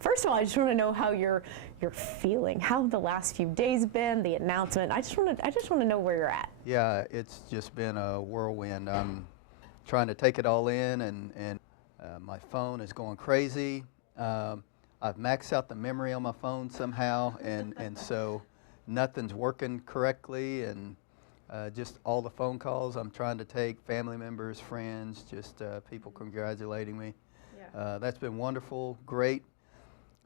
first of all, I just want to know how you're feeling. How have the last few days been? The announcement. I just want to know where you're at. Yeah, it's just been a whirlwind. I'm trying to take it all in, and my phone is going crazy. I've maxed out the memory on my phone somehow, and so nothing's working correctly, and just all the phone calls I'm trying to take, family members, friends, just people congratulating me. Yeah. That's been wonderful, great,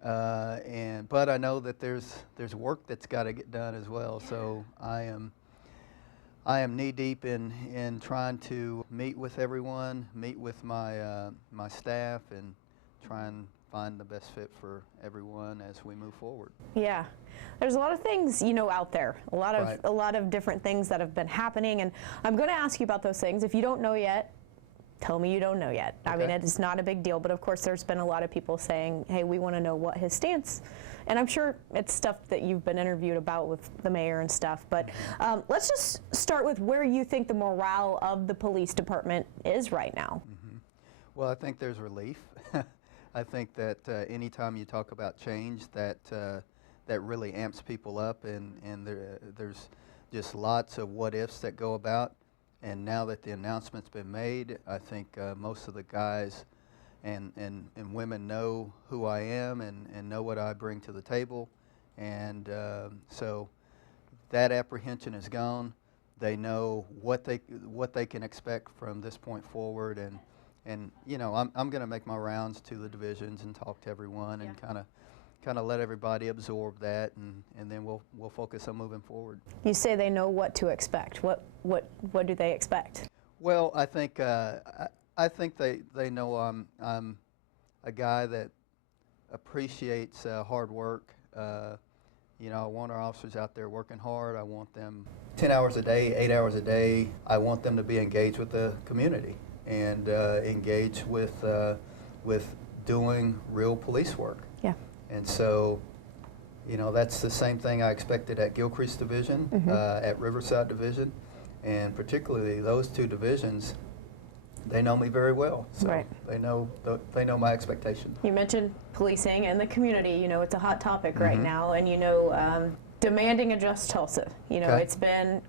but I know that there's work that's got to get done as well. Yeah. So I am knee deep in trying to meet with everyone, meet with my my staff, and try and find the best fit for everyone as we move forward. Yeah, there's a lot of things, you know, out there, a lot of different things that have been happening, and I'm going to ask you about those things. If you don't know yet, tell me you don't know yet. Okay. I mean, it's not a big deal, but of course there's been a lot of people saying, hey, we want to know what his stance, and I'm sure it's stuff that you've been interviewed about with the mayor and stuff, but let's just start with where you think the morale of the police department is right now. Mm-hmm. Well, I think there's relief. I think that anytime you talk about change, that really amps people up, and there's just lots of what-ifs that go about. And now that the announcement's been made, I think most of the guys and women know who I am and know what I bring to the table. And so that apprehension is gone. They know what they can expect from this point forward. And you know, I'm going to make my rounds to the divisions and talk to everyone. Yeah. And kind of let everybody absorb that, and then we'll focus on moving forward. You say they know what to expect. What do they expect? Well, I think they know I'm a guy that appreciates hard work. You know, I want our officers out there working hard. I want them 10 hours a day, 8 hours a day. I want them to be engaged with the community and engaged with doing real police work. Yeah. And so, you know, that's the same thing I expected at Gilcrease Division, mm-hmm. At Riverside Division, and particularly those two divisions. They know me very well, so right. They know my expectations. You mentioned policing and the community. You know, it's a hot topic mm-hmm. right now, and you know, demanding a just Tulsa. You know, okay. It's been.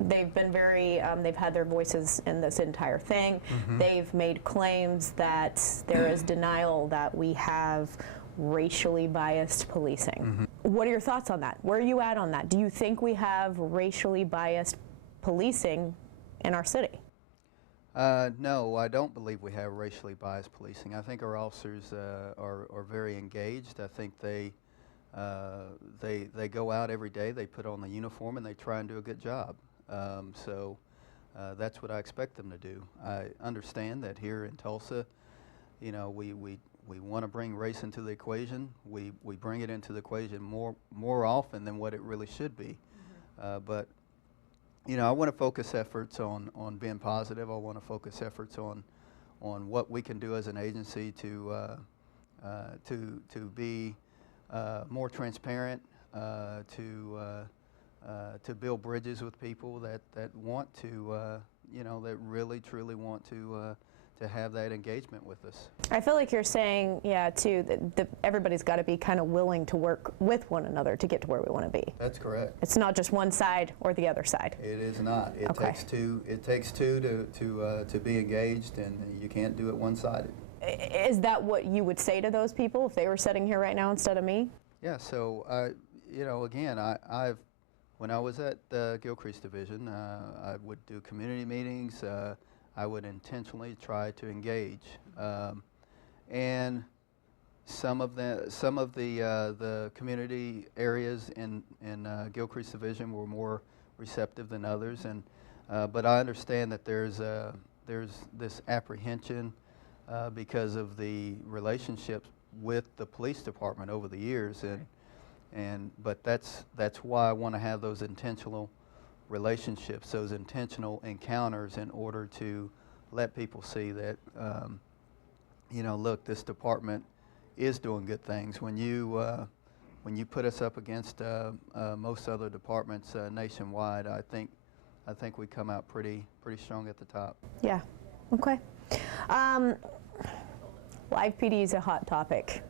They've been very, they've had their voices in this entire thing. Mm-hmm. They've made claims that there is denial that we have racially biased policing. Mm-hmm. What are your thoughts on that? Where are you at on that? Do you think we have racially biased policing in our city? No, I don't believe we have racially biased policing. I think our officers are very engaged. I think they go out every day, they put on the uniform, and they try and do a good job. So that's what I expect them to do. I understand that here in Tulsa, you know, we want to bring race into the equation. We bring it into the equation more often than what it really should be. Mm-hmm. But you know, I want to focus efforts on being positive. I want to focus efforts on what we can do as an agency to be more transparent, to build bridges with people that want to, you know, that really truly want to have that engagement with us. I feel like you're saying, yeah, too, that everybody's got to be kind of willing to work with one another to get to where we want to be. That's correct. It's not just one side or the other side. It is not. It okay. takes two. It takes two to be engaged, and you can't do it one-sided. Is that what you would say to those people if they were sitting here right now instead of me? Yeah. So, you know, again, when I was at the Gilcrease Division, I would do community meetings. I would intentionally try to engage, and some of the community areas in Gilcrease Division were more receptive than others, and but I understand that there's this apprehension because of the relationships with the police department over the years, but that's why I want to have those intentional relationships, those intentional encounters, in order to let people see that, you know, look, this department is doing good things. When you put us up against most other departments nationwide, I think we come out pretty strong at the top. Yeah. Okay. Live PD is a hot topic.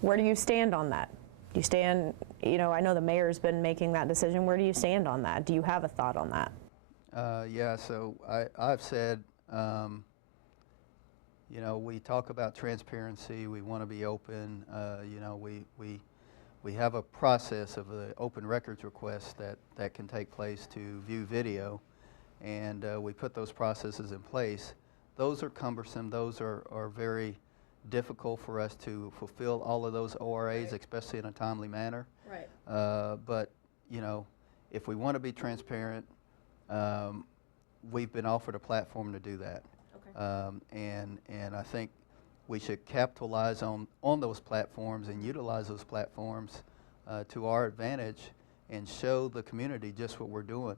Where do you stand on that? Do you stand, I know the mayor's been making that decision. Where do you stand on that? Do you have a thought on that? Yeah, so I've said, we talk about transparency, we want to be open, we have a process of an open records request that can take place to view video, and we put those processes in place. Those are cumbersome, those are very difficult for us to fulfill all of those ORAs, especially in a timely manner. Right. But, if we want to be transparent, we've been offered a platform to do that. Okay. And I think we should capitalize on those platforms and utilize those platforms to our advantage and show the community just what we're doing,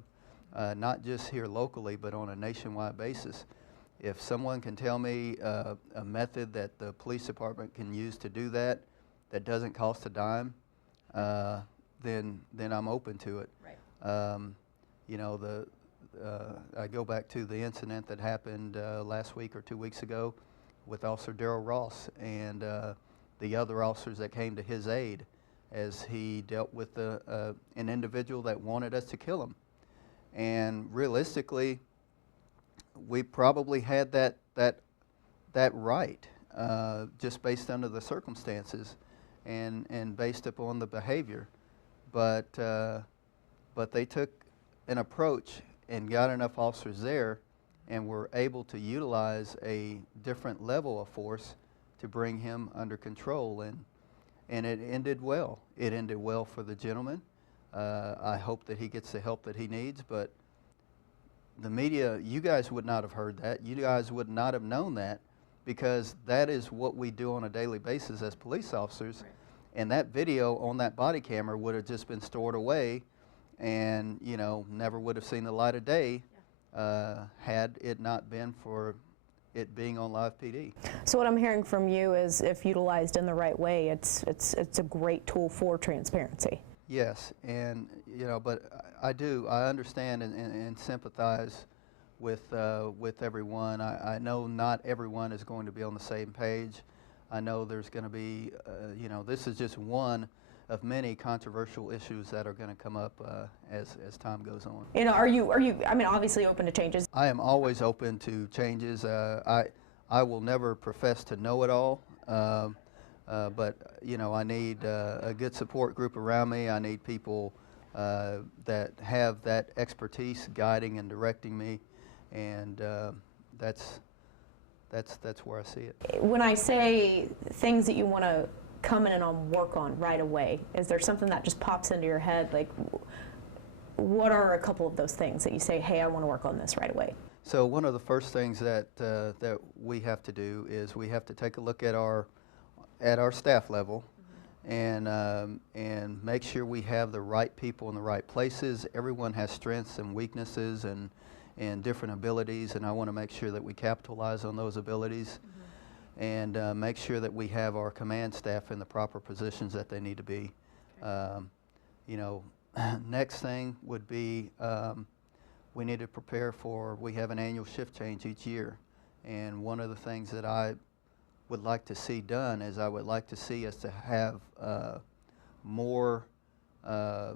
not just here locally, but on a nationwide basis. If someone can tell me a method that the police department can use to do that doesn't cost a dime, then I'm open to it. Right. I go back to the incident that happened last week or 2 weeks ago with Officer Darrell Ross and the other officers that came to his aid as he dealt with an individual that wanted us to kill him. And realistically, we probably had that right, just based under the circumstances and based upon the behavior. But they took an approach and got enough officers there and were able to utilize a different level of force to bring him under control, and it ended well. It ended well for the gentleman. I hope that he gets the help that he needs, but the media, you guys would not have heard that. You guys would not have known that, because that is what we do on a daily basis as police officers. Right. And that video on that body camera would have just been stored away and, never would have seen the light of day had it not been for it being on live PD. So what I'm hearing from you is, if utilized in the right way, it's a great tool for transparency. Yes, and but I understand and sympathize with everyone. I know not everyone is going to be on the same page. I know there's going to be, this is just one of many controversial issues that are going to come up as time goes on. Are you? I mean, obviously open to changes. I am always open to changes. I will never profess to know it all. But I need a good support group around me. I need people that have that expertise guiding and directing me, and that's where I see it. When I say things that you want to come in and work on right away, is there something that just pops into your head? Like, what are a couple of those things that you say, hey, I want to work on this right away? So one of the first things that we have to do is we have to take a look at our staff level, and make sure we have the right people in the right places. Everyone has strengths and weaknesses and different abilities, and I want to make sure that we capitalize on those abilities, and make sure that we have our command staff in the proper positions that they need to be. Next thing would be we need to prepare for, we have an annual shift change each year, and one of the things that I would like to see done is I would like to see us to have more, a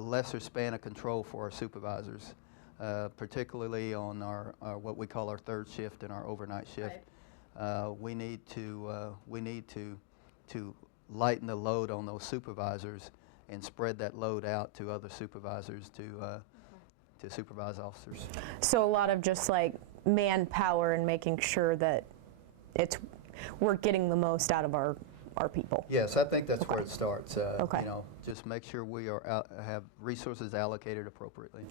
lesser span of control for our supervisors, particularly on our what we call our third shift and our overnight shift. Right. We need to lighten the load on those supervisors and spread that load out to other supervisors to supervise officers. So a lot of just like manpower and making sure that we're getting the most out of our people. Yes, I think that's where it starts. Just make sure we have resources allocated appropriately.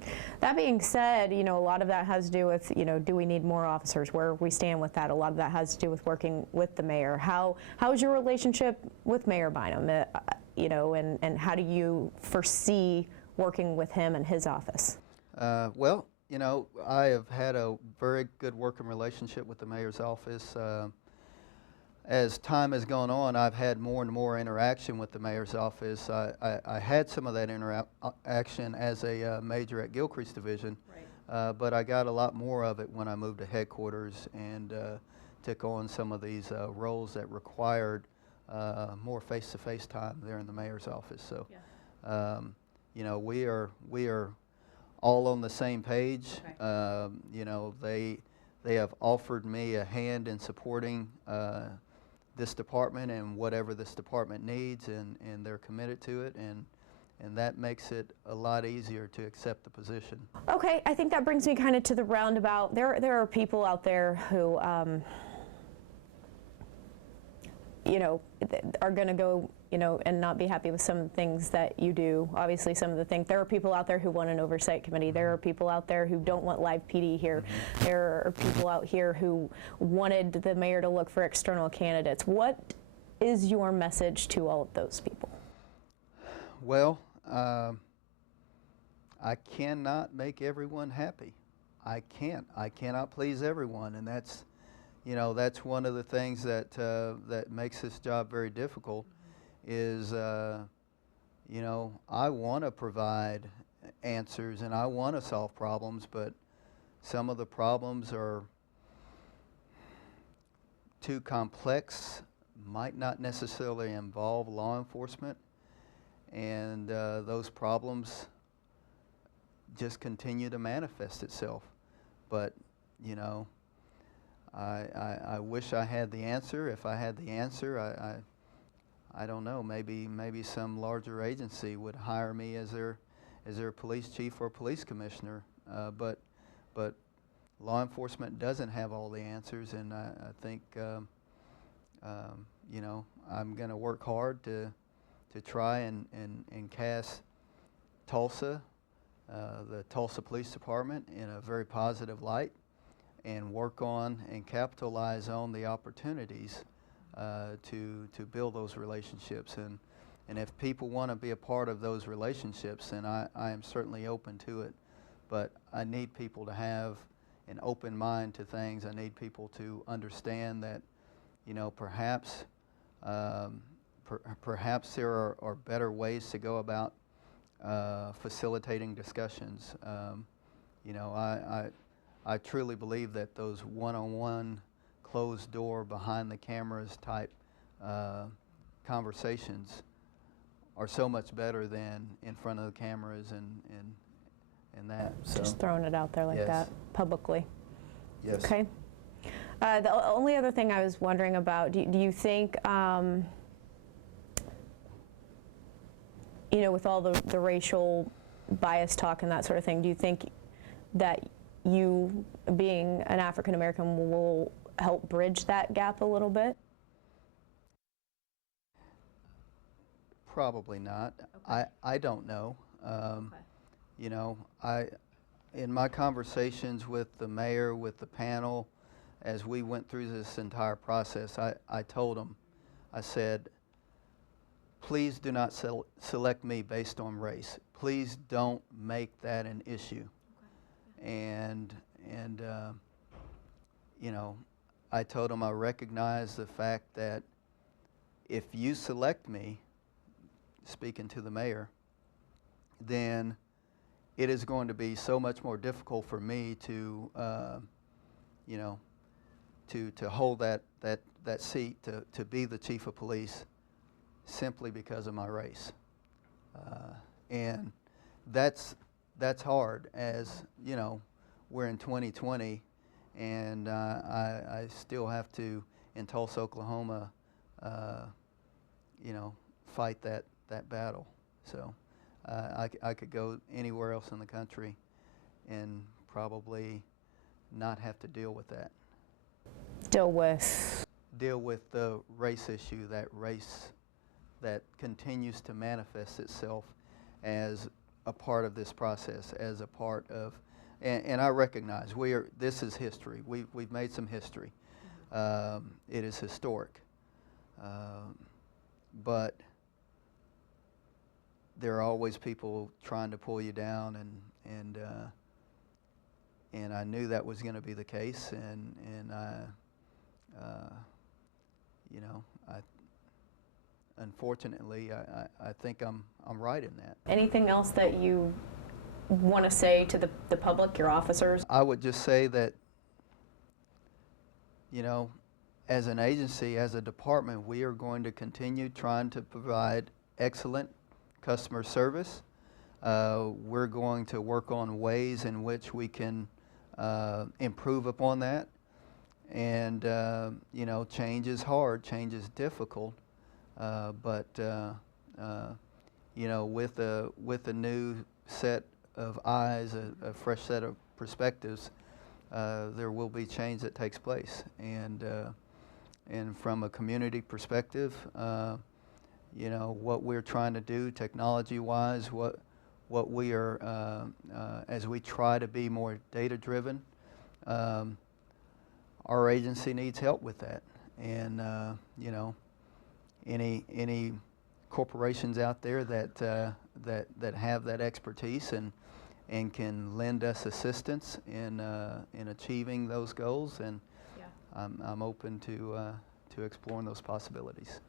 That being said, a lot of that has to do with, do we need more officers? Where we stand with that. A lot of that has to do with working with the mayor. How's your relationship with Mayor Bynum? And how do you foresee working with him and his office? Well, I have had a very good working relationship with the mayor's office. As time has gone on, I've had more and more interaction with the mayor's office. I had some of that interaction as a major at Gilcrease Division, right. But I got a lot more of it when I moved to headquarters, and took on some of these roles that required more face-to-face time there in the mayor's office. So, you know, we are all on the same page. Okay. You know, they have offered me a hand in supporting this department and whatever this department needs, and they're committed to it, and that makes it a lot easier to accept the position. Okay, I think that brings me kind of to the roundabout. There are people out there who, you know, are going to go, you know, and not be happy with some of the things that you do. Obviously, some of the things. There are people out there who want an oversight committee. There are people out there who don't want live PD here. There are people out here who wanted the mayor to look for external candidates. What is your message to all of those people? Well, I cannot make everyone happy. I can't. I cannot please everyone, and that's, you know, that's one of the things that that makes this job very difficult. Is you know, I want to provide answers and I want to solve problems, but some of the problems are too complex, might not necessarily involve law enforcement, and those problems just continue to manifest itself. But, you know, I wish I had the answer. If I had the answer, I don't know, maybe some larger agency would hire me as their police chief or police commissioner. But law enforcement doesn't have all the answers, and I think you know, I'm going to work hard to try and cast Tulsa, the Tulsa Police Department, in a very positive light, and work on and capitalize on the opportunities to build those relationships. And if people want to be a part of those relationships, then I am certainly open to it. But I need people to have an open mind to things. I need people to understand that, you know, perhaps perhaps there are better ways to go about facilitating discussions. You know, I truly believe that those one-on-one, closed door, behind the cameras type conversations are so much better than in front of the cameras and that. So, just throwing it out there like that publicly. Yes. Okay. The only other thing I was wondering about, do you think, you know, with all the racial bias talk and that sort of thing, do you think that you, being an African American, will help bridge that gap a little bit? Probably not. Okay. I don't know. Okay. You know, in my conversations with the mayor, with the panel, as we went through this entire process, I told them, I said, please do not select me based on race. Please don't make that an issue. Okay. And you know, I told them I recognize the fact that if you select me, speaking to the mayor, then it is going to be so much more difficult for me to, you know, to hold that seat, to be the chief of police, simply because of my race. And that's hard, as, you know, we're in 2020, and I still have to, in Tulsa, Oklahoma, you know, fight that battle. So I could go anywhere else in the country and probably not have to deal with that. Deal with the race issue, that race that continues to manifest itself as a part of this process, as a part of, and I recognize this is history. We've made some history. It is historic. But there are always people trying to pull you down, and I knew that was going to be the case, and you know, unfortunately, I think I'm right in that. Anything else that you want to say to the public, your officers? I would just say that, you know, as an agency, as a department, we are going to continue trying to provide excellent customer service. We're going to work on ways in which we can improve upon that. And you know, change is hard, change is difficult, but you know, with a new set of eyes, a fresh set of perspectives, there will be change that takes place. And from a community perspective, you know, what we're trying to do technology-wise, what we are, as we try to be more data-driven, our agency needs help with that. And you know, any corporations out there that have that expertise and can lend us assistance in achieving those goals, and yeah. I'm open to exploring those possibilities.